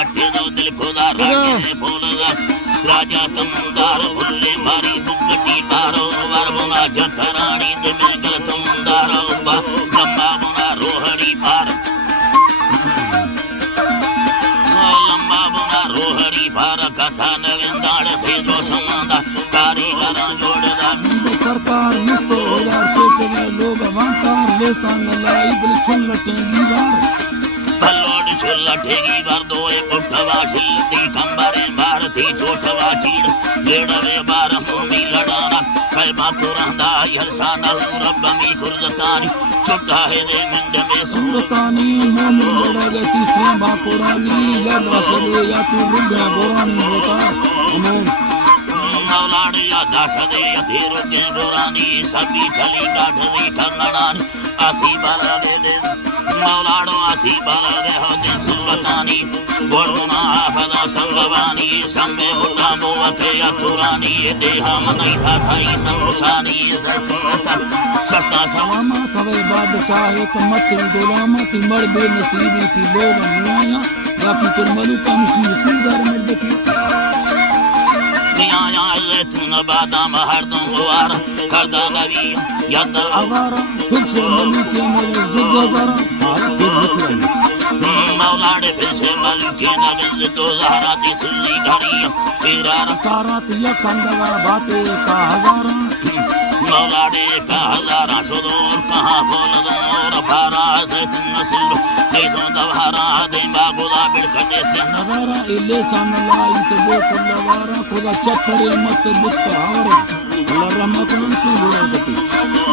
घटे दो दिल खुदा राजे बोलगा राजा तुमदार भुल्ले मारी बुगटी पारो वरबुना जठरानी दिमे गल तुमदार उबा लंबा बुना रोहड़ी पार लंबा बुना रोहड़ी पार कसान विंदाड़ भेजो समादा कारीगर जोड़दा सरकार मुस्तो हजार चेतने लोग वांकार लेसान लाई दिल छुल्लटे दीवार भल्लोड छुल्लटेगी बार दोए पुठवा छिल्लती कंबरे भारती चोटवा चीड़ लेड़वे बार मोमी लड़ाना कैमा पुरंदा यलसाना रब्बमी कुर्दतानी चुट्टा है दे मिंड में सुरतानी मोमी लड़ागे तीसरे बापुरानी याद रसले या तू रुबे बोरानी होता अमोन मौलाड़िया दासदे या धीरो के बोरानी सभी चली गाढ़ी कन्नड़ानी आसी बाला दे दे मौलाड़ो आसी बाला दे हो दे सुरतानी बोलना आफदा संगवानी संगे बुला मोवके या तुरानी देहा मनाई था थाई संसानी सस्ता सलामा तवे बादशाह तो मत गुलामती मर बेनसीबी थी लोग नुआया बाकी तो मलुका मुसी सीधर मर्द की आया तून बादाम हरदम गुवार करदा नबी यादर आवारा फिर से मलुके मले जुगदारा फिर निकल मौलाड़े फिर से मलुके नबी तो जहरा दी सुल्ली घरी तेरा कारात या कंदवा बाते का हजारा मौलाड़े का हजारा सुदूर कहाँ बोल दूर फारा से नसूर दे दो दवारा दे बाबुला बिड़कते से नजारा इले सान लाई तो वो कुलवारा खुदा चतरे मत बुस्तावरा खुदा रहमत से बुरा गति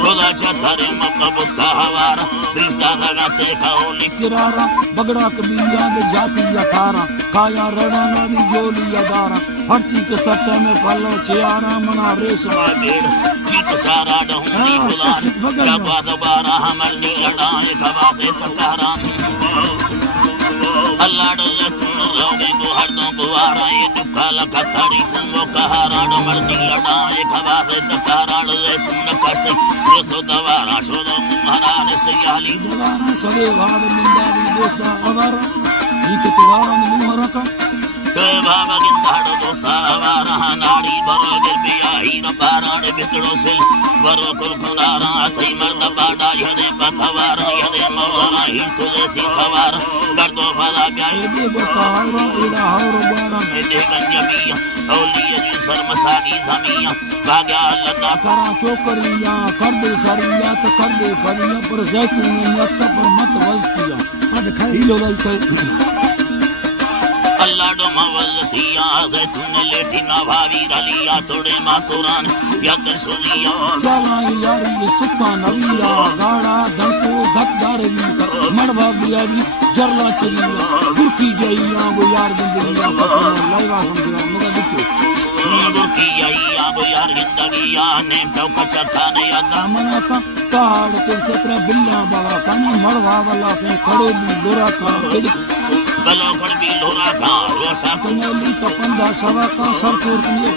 खुदा चतरे मत बुस्तावरा रिश्ता लगाते खाओली किरारा बगड़ा कबीला दे जाति अखारा काया रड़ाना दी जोली अदारा हर चीज के सत्य में पल्लो छियारा मना रेशमा बेड़ जीत सारा डहूनी खुदार जबा दोबारा हमर नी लड़ाए खवाते तकारा अल्लाह डले तुम लोगे को हरदों गुवारा ये दुखा लखा थारी तुमो कहारा डमर नी लड़ाए खवाते तकारा डले तुम कष्ट ये सो दवारा सो दो तुम्हारा नस्याली दवारा सवे वाद निंदारी दोसा अवारा ये तुवारा मुहरा का बाबा गिंदाड़ो दो सावारा नाड़ी भरो गिरबिया हीर बाराड़े बितड़ो से भरो कुलकुलारा थई मर्द बाड़ा यदे पथवारा यदे मौलाना ही तुझे सी सवार कर दो भला प्यारे दे बतावा इड़ा हर बाड़ा में दे गंजबिया औलिया जी शर्मसागी जमिया भाग्या अल्लाह करा चोकरिया कर दे सरिया तो कर दे फरिया पर जैतून मत पर मत वस्तिया अद खाई लो अल्लाह डो मवलतिया जैतून लेटी ना भावी रलिया थोड़े मातुरान यद सुनिया चला यारी सुता नविया गाड़ा धनको धकदारी मड़वा बियारी जरला चलिया गुरकी जइया वो यार जिंदगिया फसला लाइवा समझा मगर दिखे गुरकी जइया वो यार जिंदगिया ने तो कचता ने यादा मना का साड़ तो सत्र बिल्ला बाबा कानी मड़वा वाला पे खड़े भी गोरा का बलो कर भी लोरा का रोसा कनेली तो पंदा सवा का सरपुर किए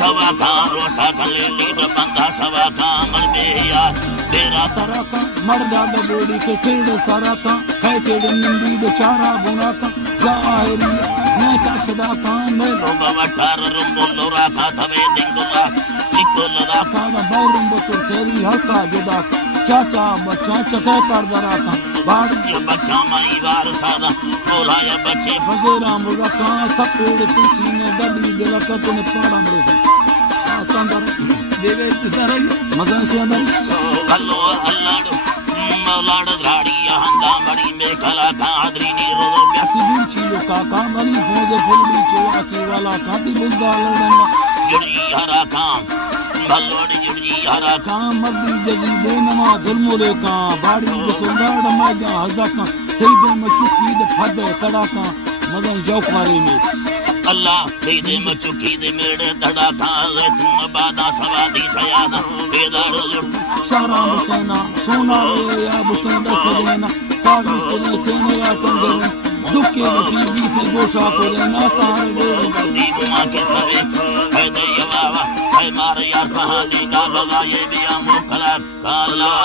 सवा का रोसा कनेली तो पंदा सवा का मर बे यार तेरा तरह का मर्दा डबोड़ी के खेड़ सारा का है तेरे नंदी दे चारा बुना का जाहिरी मैं का सदा का मैं रोगा वटार रुंबो लोरा का तवे दिंगुला निकोला का बारुंबो तो सेरी हल्का जुदा चाचा बच्चा चके कर दरा का बाड़ ये बच्चा माई वार सादा बोला या बच्चे फजेरा मुर्गा का सपेड़ तुलसी ने गली दिला का तूने पाड़ा मुर्गा संदर देवे सारा मगन से अंदर कल्लो अल्लाह मौलाड़ धाड़िया हंदा मड़ी में कला का आदरी नी रो ब्याती बुलची लोका का मनी होगे फुलड़ी चोवासी वाला काटी बुलदा लड़ना जुड़ी हरा काम भल्लोड़ी जुड़ी हरा काम मर्दी जगी देनमा जुल्मुरे का बाड़ी बसुंदाड़ माजा हजा का तेरे में चुकी दे फदे तड़ा का मगन जौकारे में अल्लाह तेरे में चुकी दे मेरे तड़ा का तुम बादा सवादी सयादा बेदार शारा बसना सोना या बुसंदा सजना कागज तेरे सेने या कंगरे दुखे बची बीते गोशा को लेना तार दे दीप मां के सवे है दे यवावा है मार यार कहानी का लगा ये भी हम कला काला